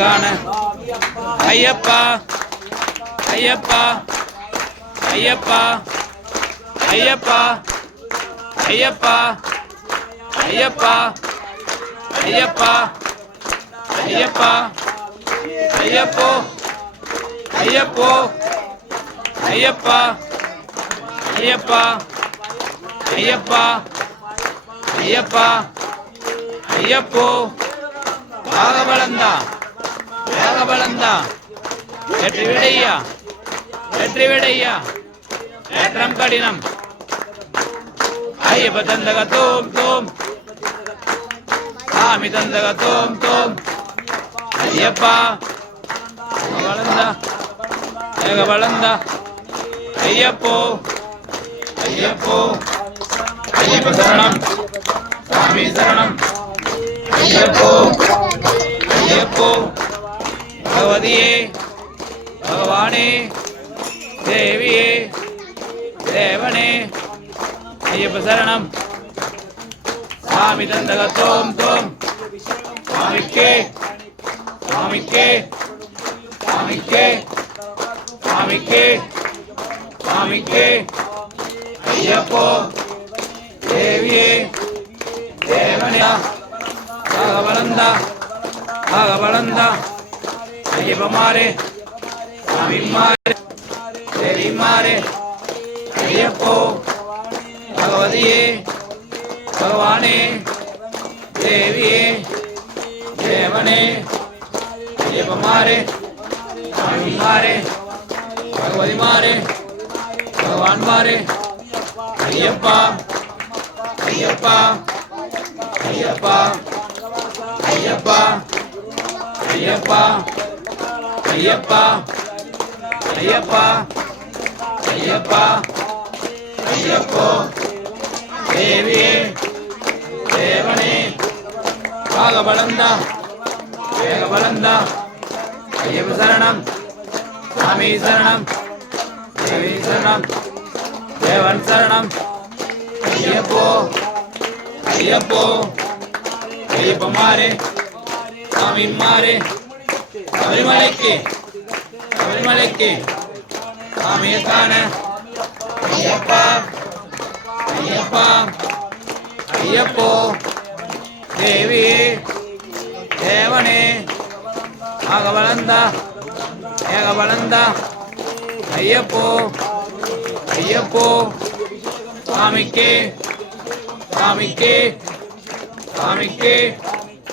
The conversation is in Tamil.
காண ஐயப்பா ஐயப்பா ஐயப்பா ஐயப்பா ஐயப்பா ஐயப்பா ஐயப்பா ஐயப்பா ஐயப்போ ஐயப்போ ஐயப்பா ஐயப்பா ஐயப்பா ஐயப்பா ஐயப்போ ராகவளந்தா ராகவளந்தா வெற்றி விடையா வெற்றி விடையா ஏற்றம் கடினம் ஐயப்ப தந்தக தோம் தோம் சாமி தந்தக தோம் தோம் ஐயப்பா வளந்தா ஏக வளந்தா ஐயப்போ ஐயப்போ ஐயப்ப சரணம் சாமி சரணம் ஐயப்போ ஐயப்போ பகவதியே பகவானே தேவியே தேவனே ஐயப்ப சரணம் சாமி தந்தக தோம் தோம் சாமிக்கே சாமிக்கே சாமிக்கே சாமிக்கே சாமிக்கே ஐயப்போ தேவியே தேவனே ராகவளந்தா ராகவளந்தா ஐயப்ப மாறே சாமி மாறே தேவி மாறே ஐயப்போ பகவதியே பகவானே தேவியே தேவனே ஐயப்ப மாறே சாமி மாறே பகவதி மாறே பகவான் மாறே ஐயப்பா ஐயப்பா ஐயப்பா ஐயப்பா ஐயப்பா ஐயப்பா ஐயப்பா ஐயப்பா ஐயப்போ தேவியே தேவனே ராகவளந்தா வேகவளந்தா ஐயப்ப சரணம் சாமி சரணம் தேவி சரணம் தேவன் சரணம் ஐயப்போ ஐயப்போ ஐயப்ப மாறே சாமி மாறே சபரிமலைக்கு சபரிமலைக்கு சாமியை காண ஐயப்பா ஐயப்பா ஐயப்போ தேவியே தேவனே ஆகவளந்தா ஏகவளந்தா ஐயப்போ ஐயப்போ சாமிக்கே சாமிக்கே சாமிக்கே